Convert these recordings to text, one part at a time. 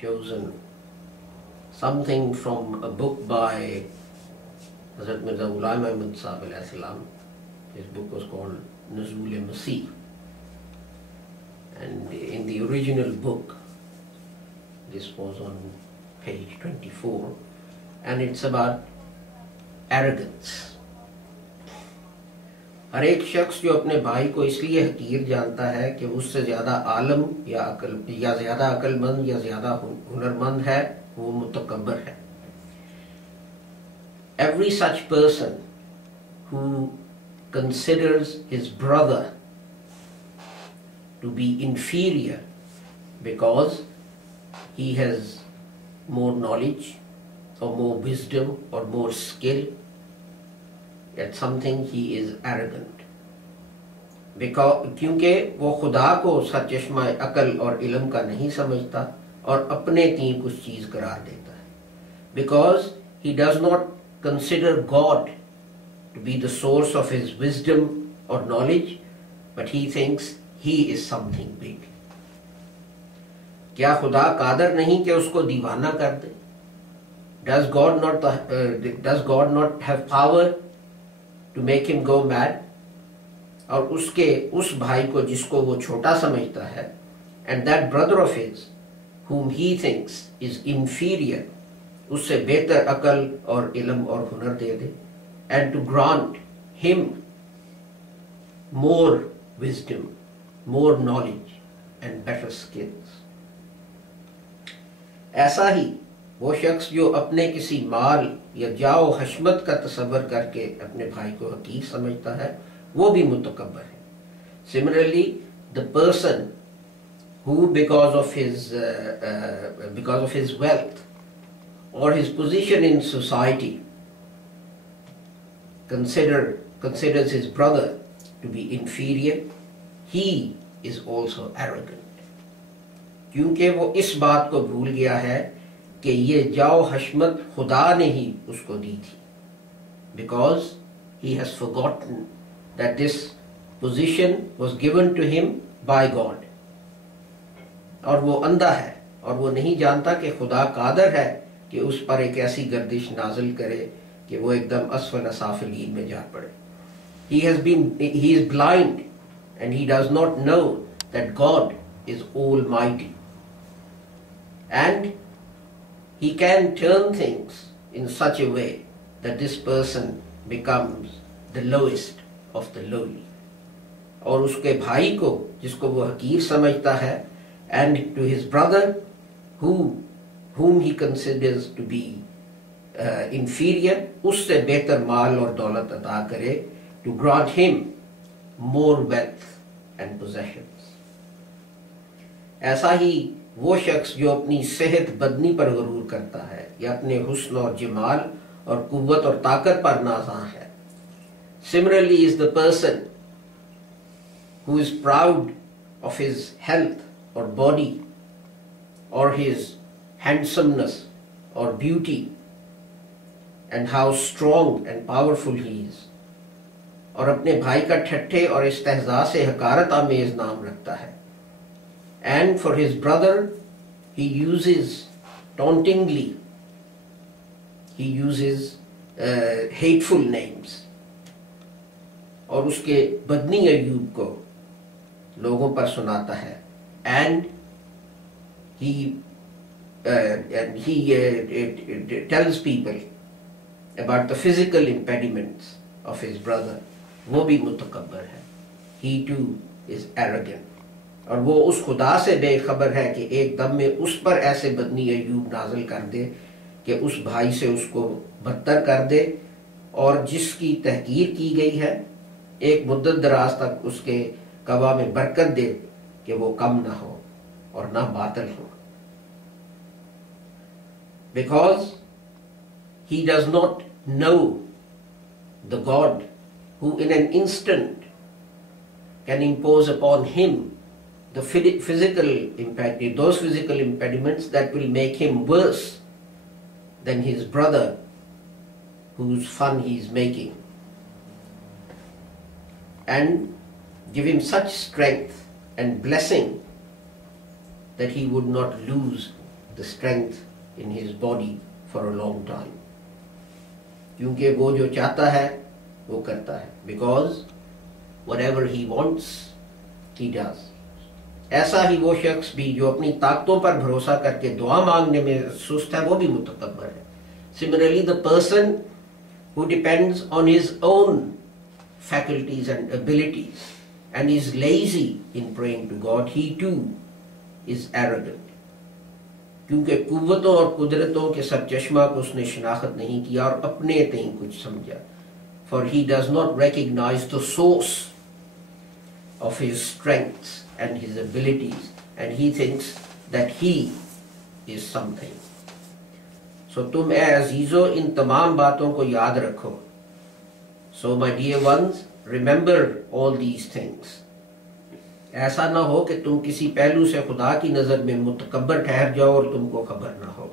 chosen something from a book by Hazrat Mirza Ghulam Ahmad Sahib alayhi salam. His book was called Nuzul-e-Masih. And in the original book, this was on page 24, and it's about arrogance. हर एक शख्स जो अपने भाई को इसलिए हकीर जानता है कि उससे ज्यादा आलम या अकल या ज्यादा अकलमंद या ज्यादा हुनरमंद है, वो मुतकब्बर है. Every such person who considers his brother to be inferior because he has more knowledge or more wisdom or more skill, that's something he is arrogant. क्योंकि वो खुदा को सरचश्मा अकल और इल्म का नहीं समझता और अपने तीन कुछ चीज करार देता है. Because he does not consider God to be the source of his wisdom or knowledge, but he thinks he is something big. क्या खुदा कादर नहीं कि उसको दीवाना कर दे? Does God not have power to make him go mad? और उसके उस भाई को जिसको वो छोटा समझता है, and that brother of his whom he thinks is inferior, उससे बेहतर अकल और इल्म और हुनर दे दे, and to grant him more wisdom, more knowledge and better skills. ऐसा ही वो शख्स जो अपने किसी माल या जाओ हशमत का तसव्वुर करके अपने भाई को हकीर समझता है, वो भी मुतकब्बर है. Similarly, the person who because of his wealth or his position in society considers his brother to be inferior, he is also arrogant. क्योंकि वो इस बात को भूल गया है कि ये जाओ हशमत खुदा ने ही उसको दी थी. Because he has forgotten that this position was given to him by God. और वो अंधा है और वो नहीं जानता कि खुदा कादर है कि उस पर एक ऐसी गर्दिश नाजिल करे कि वो एकदम असफल असाफिलीन में जा पड़े. He is blind and he does not know that God is almighty. And he can turn things in such a way that this person becomes the lowest of the lowly. और उसके भाई को जिसको वो हकीर समझता है, and to his brother whom he considers to be inferior, उससे बेहतर माल और दौलत अता करे, to grant him more wealth and possessions. ऐसा ही वो शख्स जो अपनी सेहत बदनी पर गरूर करता है या अपने हुस्न और जमाल और कुव्वत और ताकत पर नाज़ां है. Similarly is the person who is proud of his health or body or his handsomeness or beauty and how strong and powerful he is, और अपने भाई का ठट्ठे और इस्तेहज़ा से हकारत आमेज नाम रखता है. And for his brother he uses tauntingly, he uses hateful names, और उसके बदनी अयूब को लोगों पर सुनाता है. And he tells people about the physical impediments of his brother. वो भी मुतकब्बर है. He too is arrogant. और वो उस खुदा से बेखबर है कि एक दम में उस पर ऐसे बदनी अयूब नाजिल कर दे कि उस भाई से उसको बदतर कर दे, और जिसकी तहकीर की गई है एक मुद्दत दराज तक उसके कवा में बरकत दे कि वो कम ना हो और ना बातिल हो. Because he does not know the God who in an instant can impose upon him the those physical impediments that will make him worse than his brother whose fun he is making, and give him such strength and blessing that he would not lose the strength in his body for a long time. क्योंकि वो जो चाहता है वो करता है. Because whatever he wants, he does. ऐसा ही वो शख्स भी जो अपनी ताकतों पर भरोसा करके दुआ मांगने में सुस्त है, वो भी मुतकब्बर है. Similarly, the person who depends on his own faculties and abilities and is lazy in praying to God, he too is arrogant. क्योंकि कुव्वतों और कुदरतों के सरचश्मा को उसने शिनाख्त नहीं किया और अपने तहीं कुछ समझा. For he does not recognize the source of his strengths and his abilities, and he thinks that he is something. So तुम ए अजीजो इन तमाम बातों को याद रखो. So my dear ones, remember all these things. ऐसा ना हो कि तुम किसी पहलू से खुदा की नज़र में मुतकब्बर ठहर जाओ और तुमको खबर ना हो.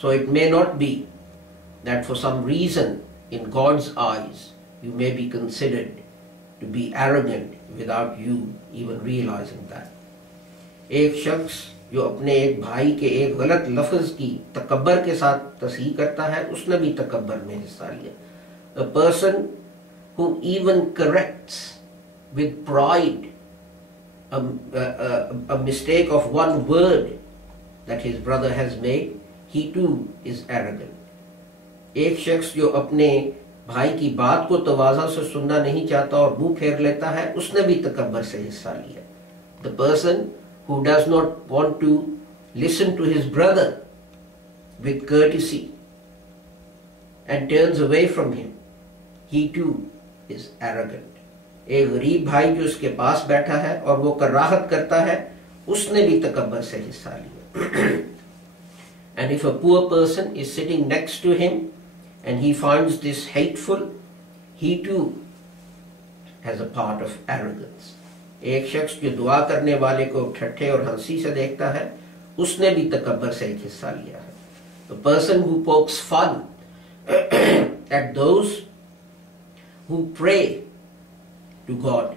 So it may not be that for some reason in God's eyes you may be considered to be arrogant without you even realizing that. एक शख्स जो अपने एक भाई के एक गलत लफ्ज की तकब्बर के साथ तस्हीह करता है, उसने भी तकब्बर में हिस्सा लिया. A person who even corrects with pride a mistake of one word that his brother has made, he too is arrogant. एक शख्स जो अपने भाई की बात को तवाज़ा से सुनना नहीं चाहता और मुंह फेर लेता है, उसने भी तकब्बर से हिस्सा लिया. The person who does not want to listen to his brother with courtesy and turns away from him, he too is arrogant. एक गरीब भाई जो उसके पास बैठा है और वो कराहत करता है, उसने भी तकब्बर से हिस्सा लिया. And if a poor person is sitting next to him and he finds this hateful, he too has a part of arrogance. एक शख्स जो दुआ करने वाले को ठट्ठे और हंसी से देखता है, उसने भी तकब्बर से एक हिस्सा लिया है. The person who pokes fun at those who pray to God,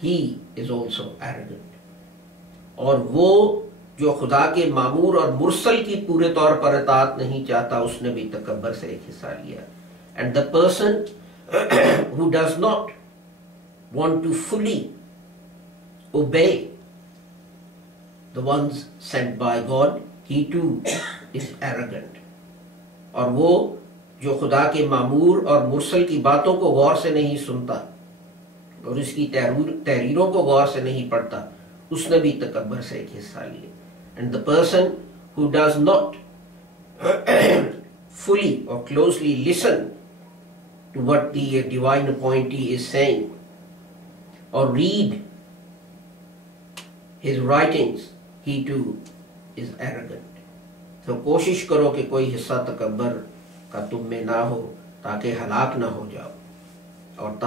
he is also arrogant. और वो जो खुदा के मामूर और मुरसल की पूरे तौर पर इताअत नहीं चाहता, उसने भी तकब्बर से एक हिस्सा लिया. And the person who does not want to fully obey the ones sent by God, he too is arrogant. और वो जो खुदा के मामूर और मुरसल की बातों को गौर से नहीं सुनता और इसकी तहरीरों को गौर से नहीं पढ़ता, उसने भी तकब्बर से एक हिस्सा लिया. And the person who does not fully or closely listen to what the divine appointee is saying or read his writings, he too is arrogant. तो कोशिश करो कि कोई हिस्सा तकब्बर का तुम में ना हो, ताकि हलाक ना हो जाओ और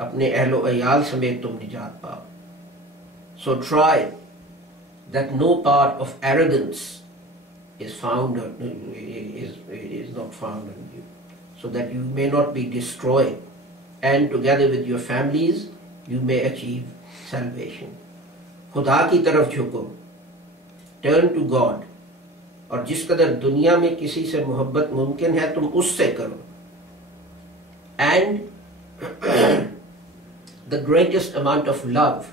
अपने अहलो अयाल समेत तुम निजात पाओ. So try that no part of arrogance is not found in you, so that you may not be destroyed, and together with your families you may achieve salvation. खुदा की तरफ झुको, turn to God, और जिस कदर दुनिया में किसी से मोहब्बत मुमकिन है तुम उससे करो. And the greatest amount of love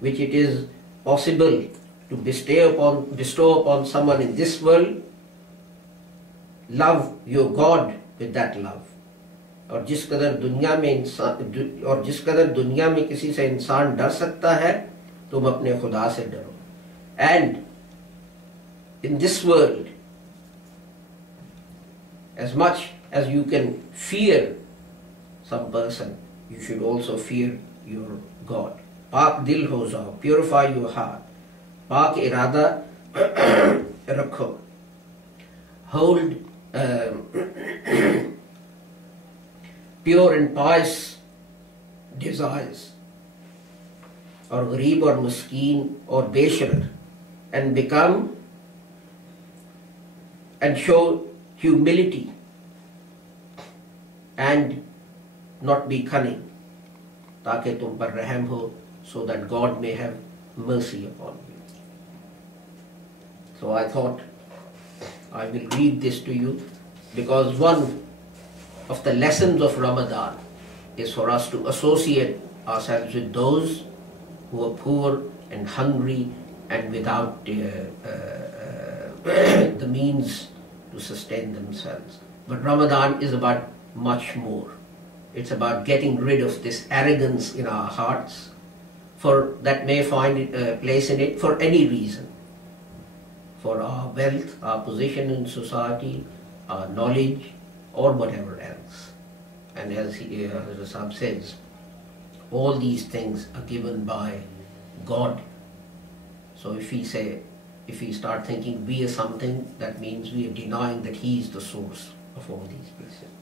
which it is possible to bestow upon someone in this world, love your God with that love. और जिस कदर दुनिया में किसी से इंसान डर सकता है, तुम अपने खुदा से डरो. And in this world, as much as you can fear some person, you should also fear your God. पाक दिल हो जाओ, purify your heart. पाक इरादा रखो. Hold pure and pious desires. और गरीब और मस्कीन और बेशरर, and become and show humility and not be cunning, ताकि तुम पर रहम हो, so that God may have mercy upon you. So I thought I will read this to you, because one of the lessons of Ramadan is for us to associate ourselves with those who are poor and hungry and without the means to sustain themselves. But Ramadan is about much more. It's about getting rid of this arrogance in our hearts, for that may find a place in it for any reason. For our wealth, our position in society, our knowledge, or whatever else. And as Rasab says, all these things are given by God. So if we start thinking we are something, that means we are denying that He is the source of all these blessings.